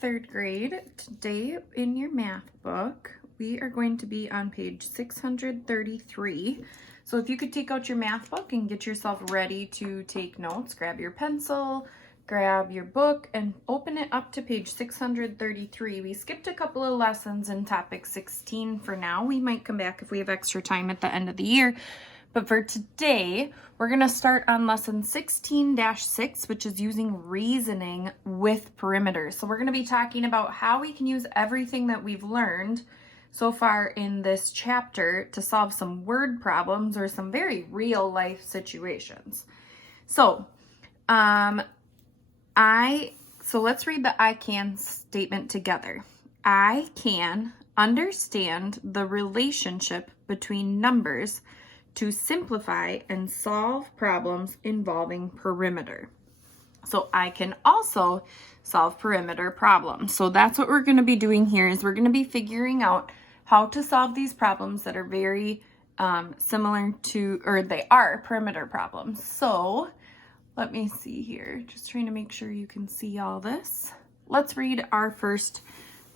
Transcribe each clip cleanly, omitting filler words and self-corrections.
third grade. Today in your math book, we are going to be on page 633. So if you could take out your math book and get yourself ready to take notes, grab your pencil, grab your book, and open it up to page 633. We skipped a couple of lessons in topic 16 for now. We might come back if we have extra time at the end of the year. But for today, we're going to start on lesson 16-6, which is using reasoning with perimeters. So we're going to be talking about how we can use everything that we've learned so far in this chapter to solve some word problems or some very real life situations. So let's read the I can statement together. I can understand the relationship between numbers to simplify and solve problems involving perimeter. So I can also solve perimeter problems. So that's what we're going to be doing here is we're going to be figuring out how to solve these problems that are very similar to, or they are perimeter problems. So let me see here, just trying to make sure you can see all this. Let's read our first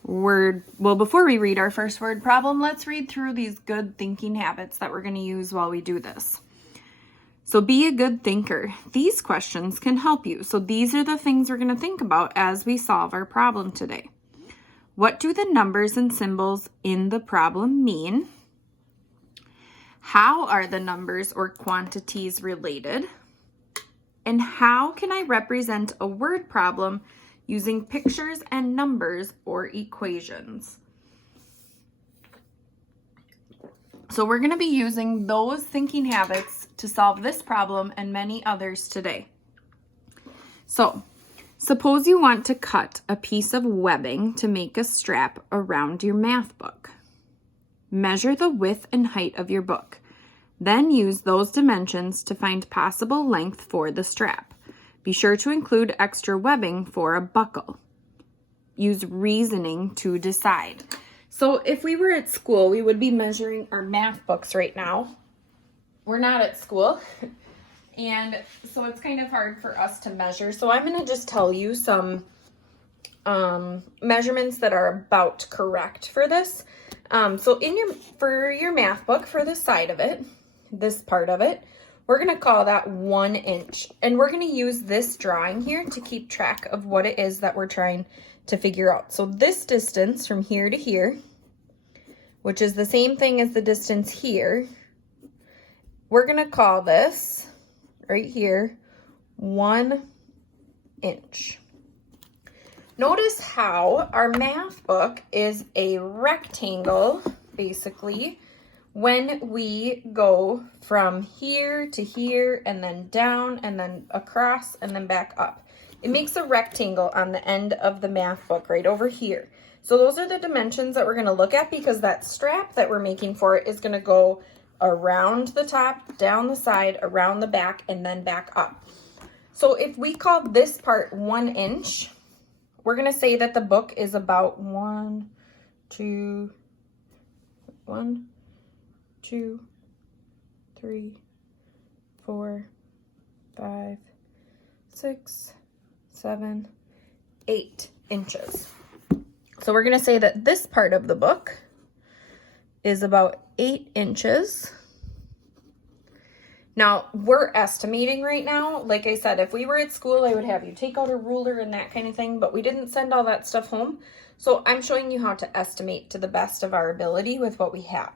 word. Well, before we read our first word problem, let's read through these good thinking habits that we're going to use while we do this. So be a good thinker. These questions can help you. So these are the things we're going to think about as we solve our problem today. What do the numbers and symbols in the problem mean? How are the numbers or quantities related? And how can I represent a word problem using pictures and numbers or equations? So we're going to be using those thinking habits to solve this problem and many others today. So suppose you want to cut a piece of webbing to make a strap around your math book. Measure the width and height of your book. Then use those dimensions to find possible length for the strap. Be sure to include extra webbing for a buckle. Use reasoning to decide. So if we were at school, we would be measuring our math books right now. We're not at school, and so it's kind of hard for us to measure. So I'm going to just tell you some measurements that are about correct for this. So for your math book, for the side of it, this part of it, we're going to call that 1 inch. And we're going to use this drawing here to keep track of what it is that we're trying to figure out. So this distance from here to here, which is the same thing as the distance here, we're going to call this right here 1 inch. Notice how our math book is a rectangle, basically, when we go from here to here and then down and then across and then back up. It makes a rectangle on the end of the math book right over here. So those are the dimensions that we're going to look at because that strap that we're making for it is going to go around the top, down the side, around the back, and then back up. So if we call this part 1 inch, we're going to say that the book is about 1, 2, 3, 4, 5, 6, 7, 8 inches. So we're going to say that this part of the book is about 8 inches. Now, we're estimating right now. Like I said, if we were at school, I would have you take out a ruler and that kind of thing, but we didn't send all that stuff home. So I'm showing you how to estimate to the best of our ability with what we have.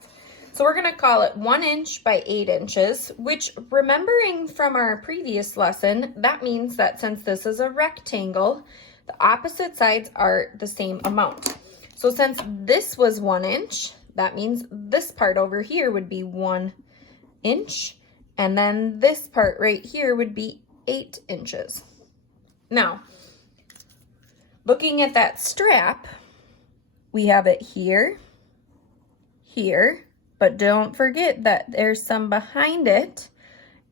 So we're going to call it 1 inch by 8 inches, which, remembering from our previous lesson, that means that since this is a rectangle, the opposite sides are the same amount. So since this was 1 inch, that means this part over here would be 1 inch, and then this part right here would be 8 inches. Now, looking at that strap, we have it here, here, but don't forget that there's some behind it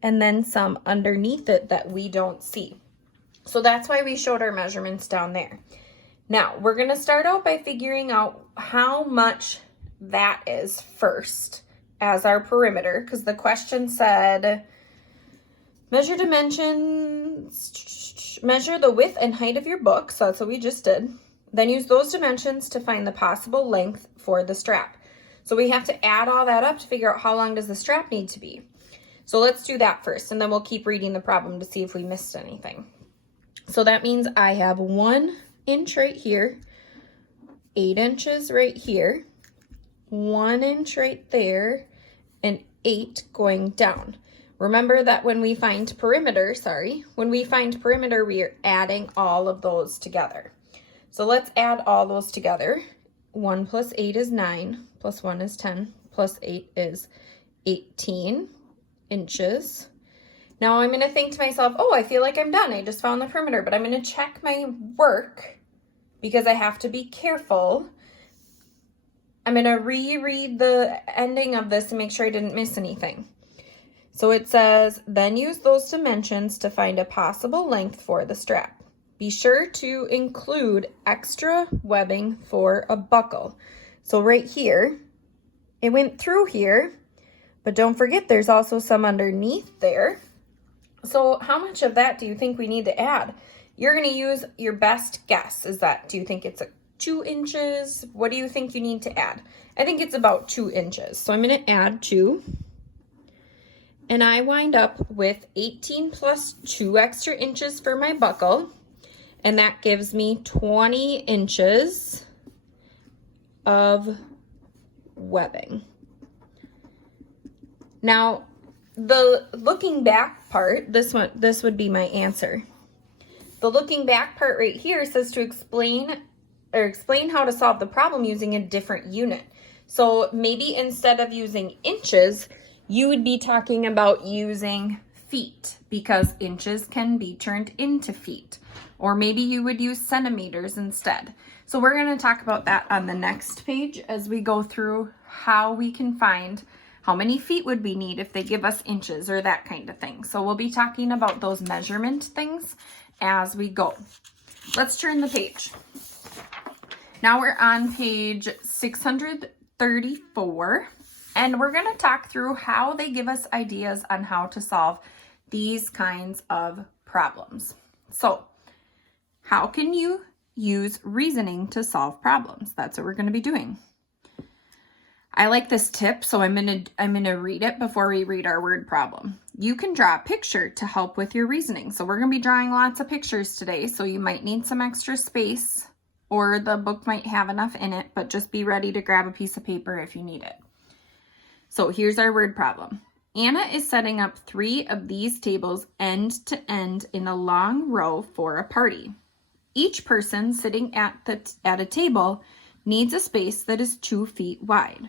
and then some underneath it that we don't see. So that's why we showed our measurements down there. Now, we're going to start out by figuring out how much that is first as our perimeter, because the question said, measure dimensions, measure the width and height of your book. So that's what we just did. Then use those dimensions to find the possible length for the strap. So we have to add all that up to figure out how long does the strap need to be. So let's do that first, and then we'll keep reading the problem to see if we missed anything. So that means I have 1 inch right here, 8 inches right here, 1 inch right there, and 8 going down. Remember that when we find perimeter, we are adding all of those together. So let's add all those together. 1 plus 8 is 9, plus 1 is 10, plus 8 is 18 inches. Now I'm going to think to myself, oh, I feel like I'm done. I just found the perimeter, but I'm going to check my work because I have to be careful. I'm going to reread the ending of this and make sure I didn't miss anything. So it says, then use those dimensions to find a possible length for the strap. Be sure to include extra webbing for a buckle. So right here, it went through here, but don't forget there's also some underneath there. So how much of that do you think we need to add? You're going to use your best guess. Do you think it's 2 inches? What do you think you need to add? I think it's about 2 inches. So I'm going to add 2. And I wind up with 18 plus 2 extra inches for my buckle. And that gives me 20 inches of webbing. Now, the looking back part, this would be my answer. The looking back part right here says to explain how to solve the problem using a different unit. So maybe instead of using inches, you would be talking about using feet because inches can be turned into feet. Or maybe you would use centimeters instead. So we're going to talk about that on the next page as we go through how we can find how many feet would we need if they give us inches or that kind of thing. So we'll be talking about those measurement things as we go. Let's turn the page. Now we're on page 634, and we're going to talk through how they give us ideas on how to solve these kinds of problems. So, how can you use reasoning to solve problems? That's what we're going to be doing. I like this tip, so I'm going to read it before we read our word problem. You can draw a picture to help with your reasoning. So we're going to be drawing lots of pictures today, so you might need some extra space, or the book might have enough in it, but just be ready to grab a piece of paper if you need it. So here's our word problem. Anna is setting up 3 of these tables end to end in a long row for a party. Each person sitting at a table needs a space that is 2 feet wide.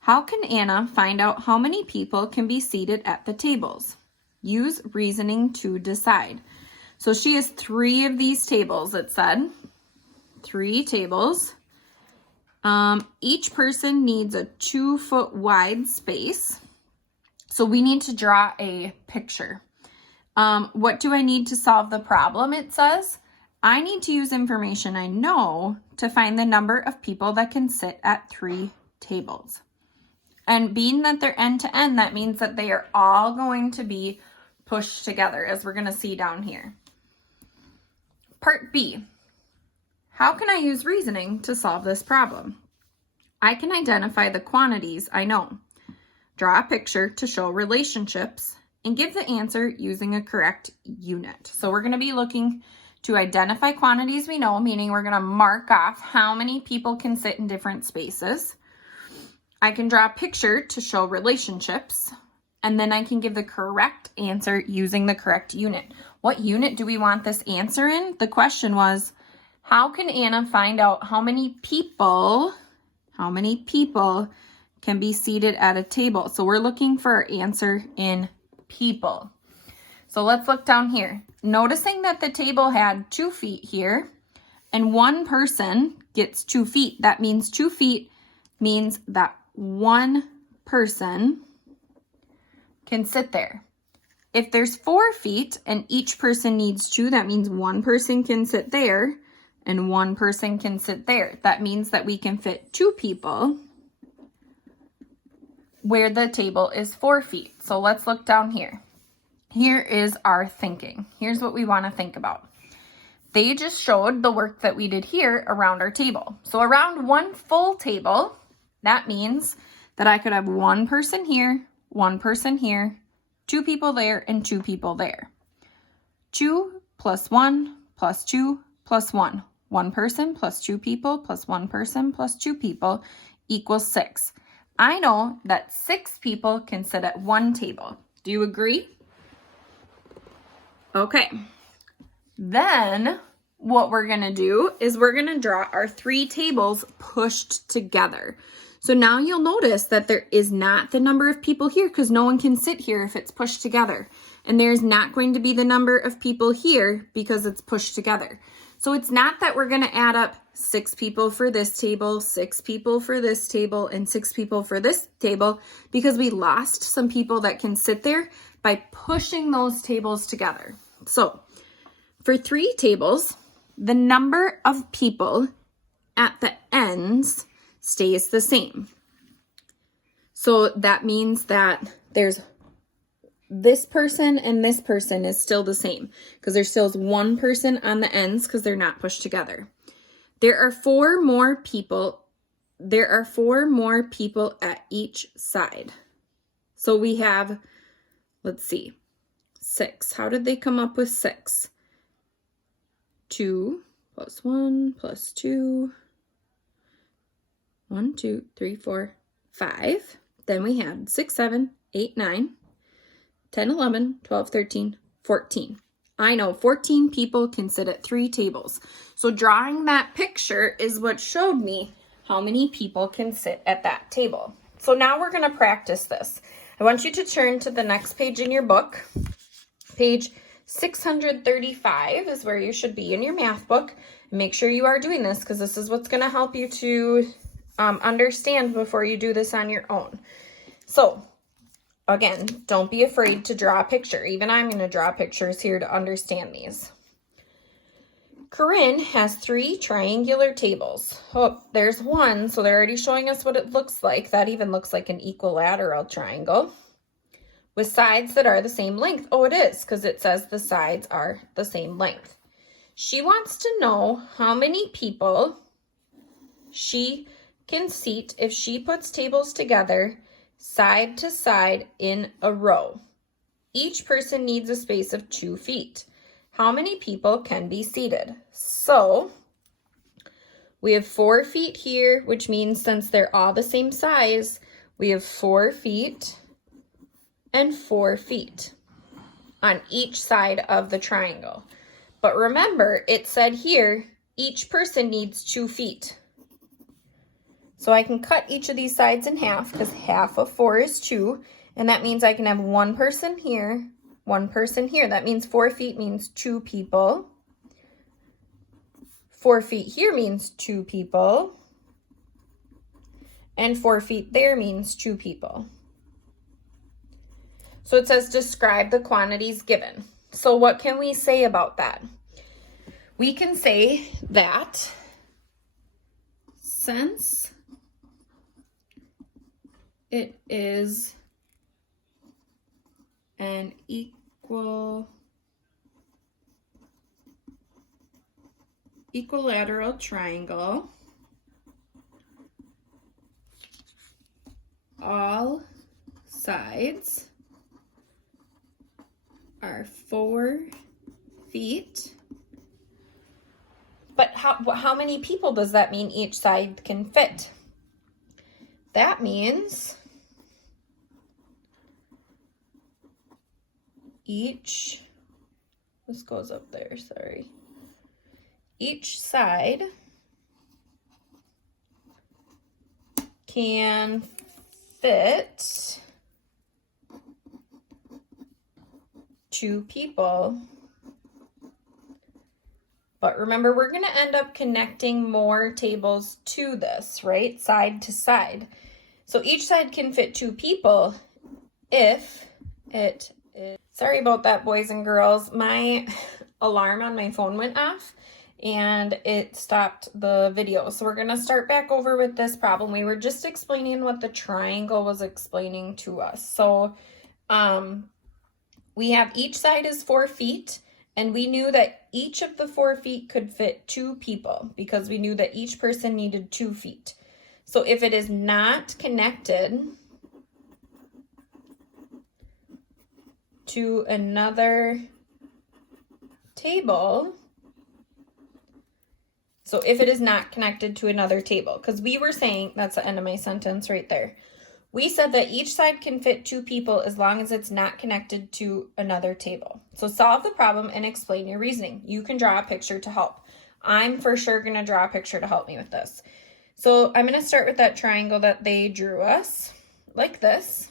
How can Anna find out how many people can be seated at the tables? Use reasoning to decide. So she has 3 of these tables, it said. 3 tables. Each person needs a 2 foot wide space. So we need to draw a picture. What do I need to solve the problem? It says, I need to use information I know to find the number of people that can sit at 3 tables. And being that they're end to end, that means that they are all going to be pushed together, as we're going to see down here. Part B. How can I use reasoning to solve this problem? I can identify the quantities I know. Draw a picture to show relationships and give the answer using a correct unit. So we're going to be looking to identify quantities we know, meaning we're going to mark off how many people can sit in different spaces. I can draw a picture to show relationships, and then I can give the correct answer using the correct unit. What unit do we want this answer in? The question was, how can Anna find out how many people can be seated at a table? So we're looking for our answer in people. So let's look down here. Noticing that the table had 2 feet here and one person gets 2 feet. That means 2 feet means that one person can sit there. If there's 4 feet and each person needs 2, that means one person can sit there and one person can sit there. That means that we can fit 2 people where the table is 4 feet. So let's look down here. Here is our thinking. Here's what we want to think about. they just showed the work that we did here around our table. So around one full table, that means that I could have one person here, two people there, and two people there. 2 plus 1 plus 2 plus 1. One person plus two people plus one person plus two people equals 6. I know that 6 people can sit at one table. Do you agree? Okay. Then what we're going to do is we're going to draw our 3 tables pushed together. So now you'll notice that there is not the number of people here because no one can sit here if it's pushed together. And there's not going to be the number of people here because it's pushed together. So it's not that we're going to add up 6 people for this table, 6 people for this table, and 6 people for this table because we lost some people that can sit there by pushing those tables together. So for 3 tables, the number of people at the ends stays the same. So that means that there's this person and this person is still the same because there still is one person on the ends because they're not pushed together. There are 4 more people. There are 4 more people at each side. So we have, let's see, 6. How did they come up with 6? 2 plus 1 plus 2. 1, 2, 3, 4, 5. Then we had 6, 7, 8, 9. 10, 11, 12, 13, 14. I know 14 people can sit at 3 tables. So drawing that picture is what showed me how many people can sit at that table. So now we're going to practice this. I want you to turn to the next page in your book. Page 635 is where you should be in your math book. Make sure you are doing this because this is what's going to help you to understand before you do this on your own. So again, don't be afraid to draw a picture. Even I'm going to draw pictures here to understand these. Corinne has 3 triangular tables. Oh, there's one, so they're already showing us what it looks like. That even looks like an equilateral triangle with sides that are the same length. Oh, it is, because it says the sides are the same length. She wants to know how many people she can seat if she puts tables together side to side in a row. Each person needs a space of 2 feet. How many people can be seated? So we have 4 feet here, which means since they're all the same size, we have 4 feet and 4 feet on each side of the triangle. But remember, it said here, each person needs 2 feet. So I can cut each of these sides in half because half of 4 is 2. And that means I can have one person here, one person here. That means 4 feet means 2 people. 4 feet here means 2 people. And 4 feet there means 2 people. So it says describe the quantities given. So what can we say about that? We can say that since it is an equilateral triangle, all sides are 4 feet. But how many people does that mean each side can fit? That means this goes up there, sorry. Each side can fit 2 people. But remember, we're going to end up connecting more tables to this, right? Side to side. So each side can fit 2 people if it is. Sorry about that, boys and girls. My alarm on my phone went off and it stopped the video. So we're going to start back over with this problem. We were just explaining what the triangle was explaining to us. So we have each side is 4 feet. And we knew that each of the 4 feet could fit 2 people because we knew that each person needed 2 feet. So if it is not connected to another table, so if it is not connected to another table, because we were saying, that's the end of my sentence right there. We said that each side can fit 2 people as long as it's not connected to another table. So solve the problem and explain your reasoning. You can draw a picture to help. I'm for sure going to draw a picture to help me with this. So I'm going to start with that triangle that they drew us, like this.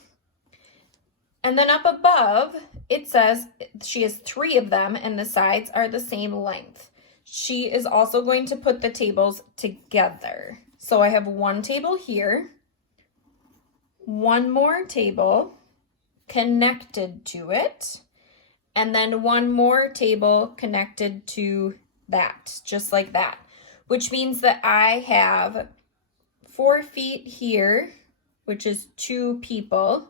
And then up above, it says she has 3 of them and the sides are the same length. She is also going to put the tables together. So I have 1 table here, 1 more table connected to it, and then 1 more table connected to that, just like that, which means that I have 4 feet here, which is 2 people,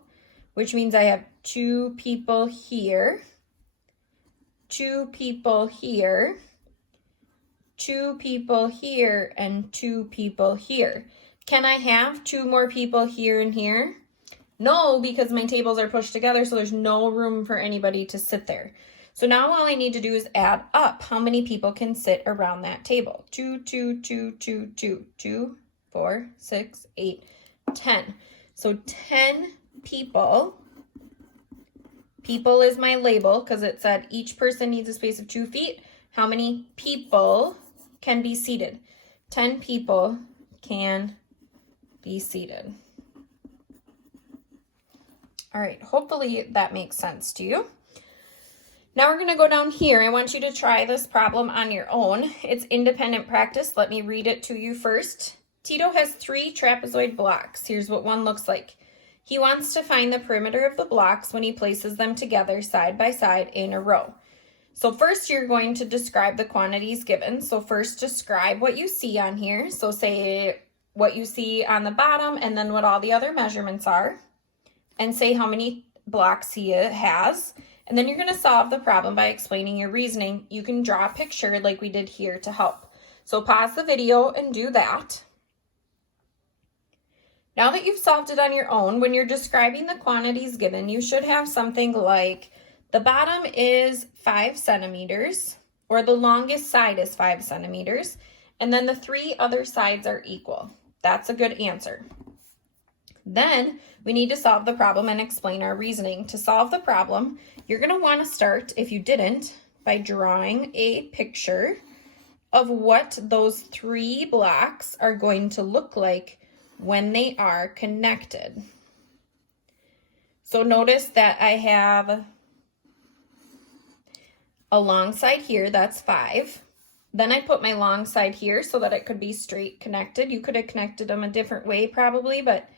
which means I have 2 people here, 2 people here, 2 people here, and 2 people here. Can I have 2 more people here and here? No, because my tables are pushed together, so there's no room for anybody to sit there. So now all I need to do is add up how many people can sit around that table. 2, 2, 2, 2, 2, 2, 4, 6, 8, 10. So 10 people. People is my label because it said each person needs a space of 2 feet. How many people can be seated? 10 people can be seated. All right, hopefully that makes sense to you. Now we're going to go down here. I want you to try this problem on your own. It's independent practice. Let me read it to you first. Tito has 3 trapezoid blocks. Here's what one looks like. He wants to find the perimeter of the blocks when he places them together side by side in a row. So first you're going to describe the quantities given. So first describe what you see on here. So say what you see on the bottom and then what all the other measurements are. And say how many blocks he has. And then you're going to solve the problem by explaining your reasoning. You can draw a picture like we did here to help. So pause the video and do that. Now that you've solved it on your own, when you're describing the quantities given, you should have something like the bottom is 5 centimeters, or the longest side is 5 centimeters, and then the 3 other sides are equal. That's a good answer. Then we need to solve the problem and explain our reasoning. To solve the problem, you're going to want to start, if you didn't, by drawing a picture of what those 3 blocks are going to look like when they are connected. So notice that I have a long side here, that's 5. Then I put my long side here so that it could be straight connected. You could have connected them a different way probably, but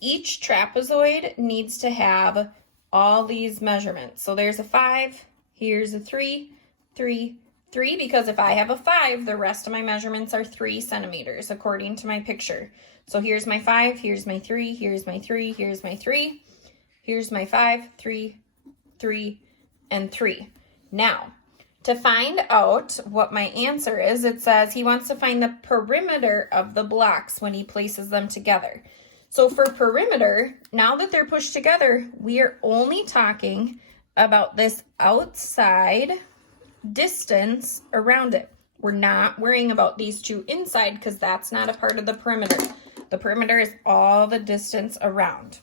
each trapezoid needs to have all these measurements. So there's a 5, here's a 3, 3, 3, because if I have a 5, the rest of my measurements are 3 centimeters according to my picture. So here's my 5, here's my 3, here's my 3, here's my 3, here's my 5, 3, 3, and 3. Now, to find out what my answer is, it says he wants to find the perimeter of the blocks when he places them together. So for perimeter, now that they're pushed together, we are only talking about this outside distance around it. We're not worrying about these 2 inside because that's not a part of the perimeter. The perimeter is all the distance around.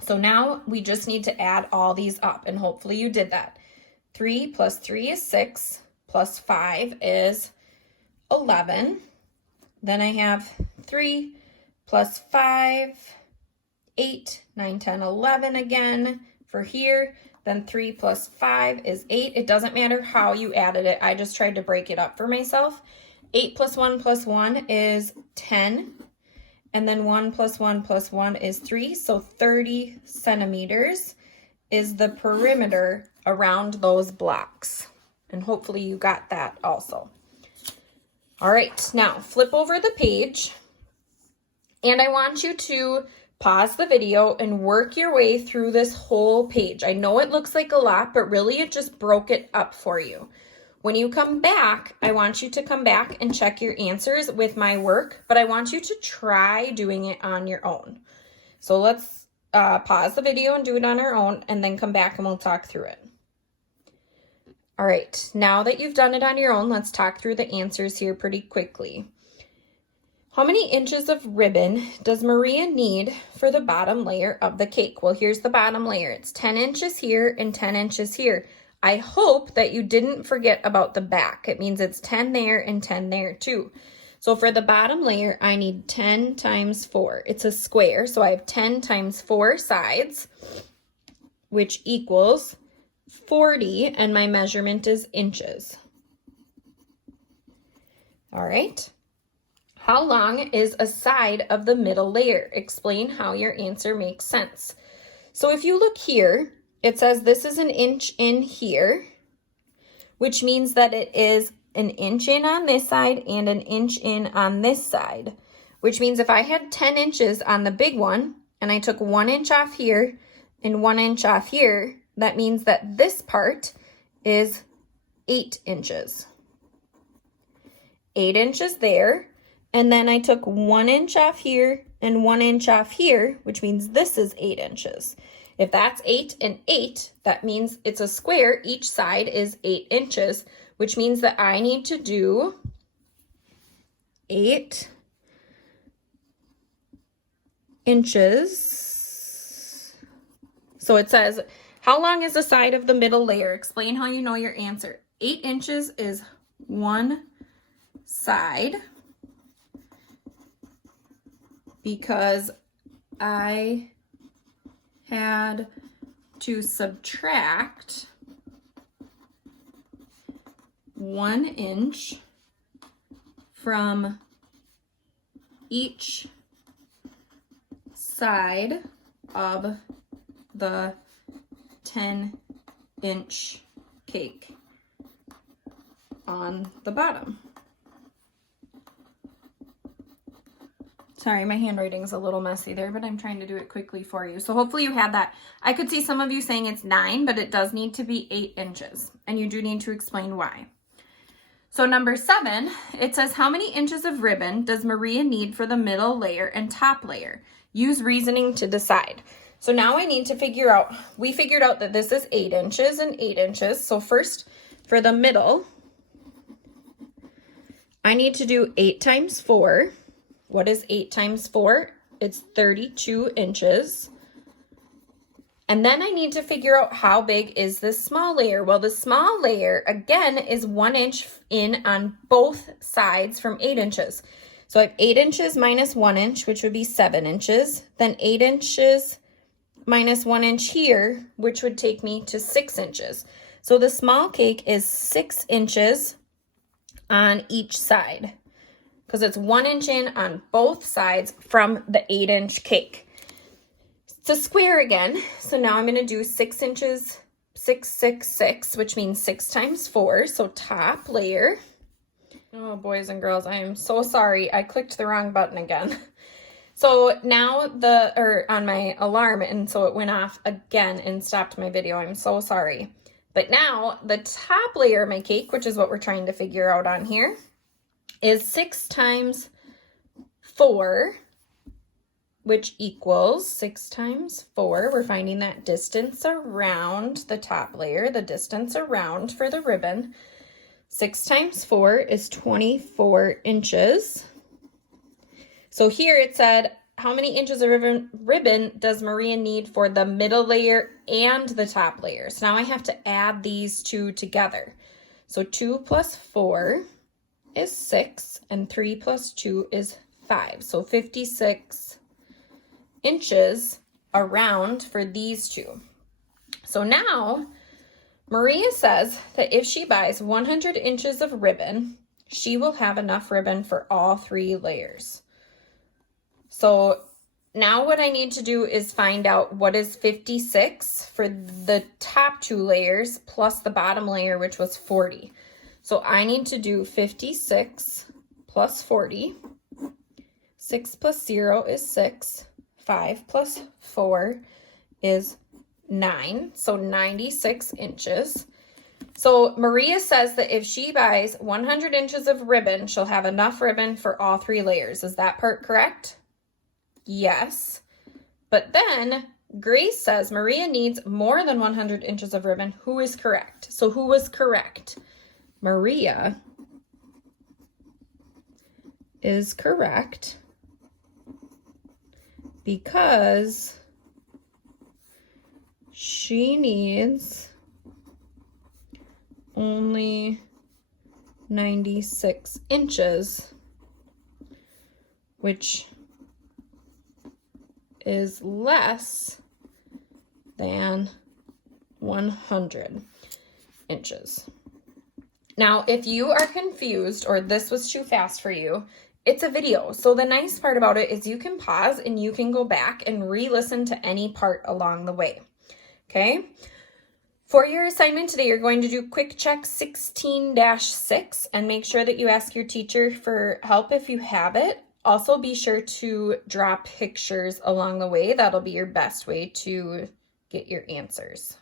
So now we just need to add all these up, and hopefully you did that. 3 plus 3 is 6, plus 5 is 11. Then I have 3 plus 5, 8, 9, 10, 11 again for here. Then 3 plus 5 is 8. It doesn't matter how you added it. I just tried to break it up for myself. 8 plus 1 is 10. And then 1 plus 1 is 3. So 30 centimeters is the perimeter around those blocks. And hopefully you got that also. All right, now flip over the page. And I want you to pause the video and work your way through this whole page. I know it looks like a lot, but really it just broke it up for you. When you come back, I want you to come back and check your answers with my work, but I want you to try doing it on your own. So let's pause the video and do it on our own, and then come back and we'll talk through it. All right, now that you've done it on your own, let's talk through the answers here pretty quickly. How many inches of ribbon does Maria need for the bottom layer of the cake? Well, here's the bottom layer. It's 10 inches here and 10 inches here. I hope that you didn't forget about the back. It means it's 10 there and 10 there too. So for the bottom layer, I need 10 times 4. It's a square, so I have 10 times 4 sides, which equals 40, and my measurement is inches. All right. How long is a side of the middle layer? Explain how your answer makes sense. So if you look here, it says this is an inch in here, which means that it is an inch in on this side and an inch in on this side, which means if I had 10 inches on the big one and I took 1 inch off here and 1 inch off here, that means that this part is 8 inches. 8 inches there, and then I took 1 inch off here and 1 inch off here, which means this is 8 inches. If that's 8 and 8, that means it's a square. Each side is 8 inches, which means that I need to do 8 inches. So it says, how long is the side of the middle layer? Explain how you know your answer. 8 inches is one side because I had to subtract 1 inch from each side of the 10-inch cake on the bottom. Sorry, my handwriting's a little messy there, but I'm trying to do it quickly for you. So hopefully you had that. I could see some of you saying it's 9, but it does need to be 8 inches, and you do need to explain why. So number 7, it says, how many inches of ribbon does Maria need for the middle layer and top layer? Use reasoning to decide. So now I need to figure out, we figured out that this is 8 inches and 8 inches. So first, for the middle, I need to do 8 times 4. What is 8 times 4? It's 32 inches. And then I need to figure out how big is this small layer. Well, the small layer, again, is 1 inch in on both sides from 8 inches. So I have 8 inches minus 1 inch, which would be 7 inches. Then 8 inches minus 1 inch here, which would take me to 6 inches. So the small cake is 6 inches on each side, because it's 1 inch in on both sides from the 8-inch cake. It's a square again, so now I'm going to do 6 inches, 6, 6, 6, which means 6 times 4, so top layer. Oh, boys and girls, I am so sorry. I clicked the wrong button again. So now on my alarm, and so it went off again and stopped my video. I'm so sorry. But now the top layer of my cake, which is what we're trying to figure out on here, is 6 times 4, which equals 6 times 4. We're finding that distance around the top layer, the distance around for the ribbon. 6 times 4 is 24 inches. So here it said, how many inches of ribbon does Maria need for the middle layer and the top layer? So now I have to add these two together. So 2 plus 4 is 6, and 3 plus 2 is 5. So 56 inches around for these two. So now Maria says that if she buys 100 inches of ribbon, she will have enough ribbon for all 3 layers. So now what I need to do is find out what is 56 for the top 2 layers plus the bottom layer, which was 40. So I need to do 56 plus 40. 6 plus 0 is 6. 5 plus 4 is 9, so 96 inches. So Maria says that if she buys 100 inches of ribbon, she'll have enough ribbon for all 3 layers. Is that part correct? Yes. But then Grace says Maria needs more than 100 inches of ribbon. Who is correct? So who was correct? Maria is correct because she needs only 96 inches, which is less than 100 inches. Now, if you are confused or this was too fast for you, it's a video. So the nice part about it is you can pause and you can go back and re-listen to any part along the way. Okay? For your assignment today, you're going to do quick check 16-6 and make sure that you ask your teacher for help if you have it. Also, be sure to draw pictures along the way. That'll be your best way to get your answers.